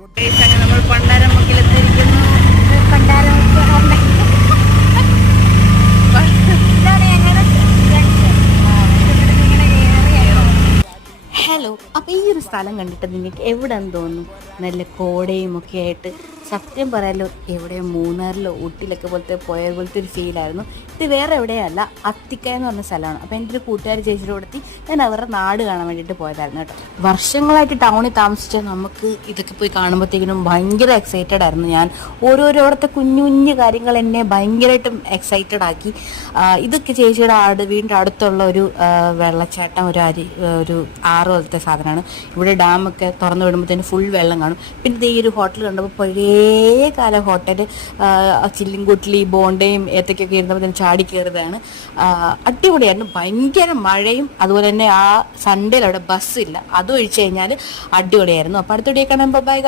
നമ്മൾ പണ്ടാരമുക്കിലെത്തിയിരിക്കുന്നു. ഹലോ, അപ്പോൾ ഈ ഒരു സ്ഥലം കണ്ടിട്ട് നിങ്ങൾക്ക് എവിടെയെന്ന് തോന്നുന്നു? നല്ല കോടയും ഒക്കെ ആയിട്ട് സത്യം പറയാലോ എവിടെയോ മൂന്നാറിലോ ഊട്ടിയിലൊക്കെ പോയ പോലത്തെ ഒരു ഫീലായിരുന്നു. ഇത് വേറെ എവിടെയല്ല, അത്തിക്ക എന്ന് പറഞ്ഞ സ്ഥലമാണ്. അപ്പോൾ എൻ്റെ ഒരു കൂട്ടുകാർ ചേച്ചിയുടെ കൂടത്തി ഞാൻ അവരുടെ നാട് കാണാൻ വേണ്ടിയിട്ട് പോയതായിരുന്നു കേട്ടോ. വർഷങ്ങളായിട്ട് ടൗണിൽ താമസിച്ചാൽ നമുക്ക് ഇതൊക്കെ പോയി കാണുമ്പോഴത്തേക്കിനും ഭയങ്കര എക്സൈറ്റഡ് ആയിരുന്നു ഞാൻ. ഓരോരോടത്തെ കുഞ്ഞു കുഞ്ഞു കാര്യങ്ങൾ എന്നെ ഭയങ്കരമായിട്ടും എക്സൈറ്റഡ് ആക്കി. ഇതൊക്കെ ചേച്ചിയുടെ വീടിൻ്റെ അടുത്തുള്ള ഒരു വെള്ളച്ചാട്ടം, ഒരു ആറ് പോലത്തെ സാധനമാണ്. ഇവിടെ ഡാമൊക്കെ തുറന്നു വിടുമ്പോഴത്തേന് ഫുൾ വെള്ളം കാണും. പിന്നെ ഈ ഒരു ഹോട്ടൽ കണ്ടപ്പോൾ പഴയ കാല ഹോട്ടൽ, ചില്ലിൻകുട്ടിലി ബോണ്ടയും ഏത്തക്കൊക്കെ ഇരുന്നപ്പോൾ ചാടി കയറിയതാണ്. അടിപൊളിയായിരുന്നു. ഭയങ്കര മഴയും അതുപോലെ തന്നെ ആ സൺഡേയിൽ അവിടെ ബസ്സില്ല, അത് ഒഴിച്ചു കഴിഞ്ഞാൽ അടിപൊളിയായിരുന്നു. അപ്പോൾ അടുത്ത വീഡിയോ കാണാൻ ബൈ.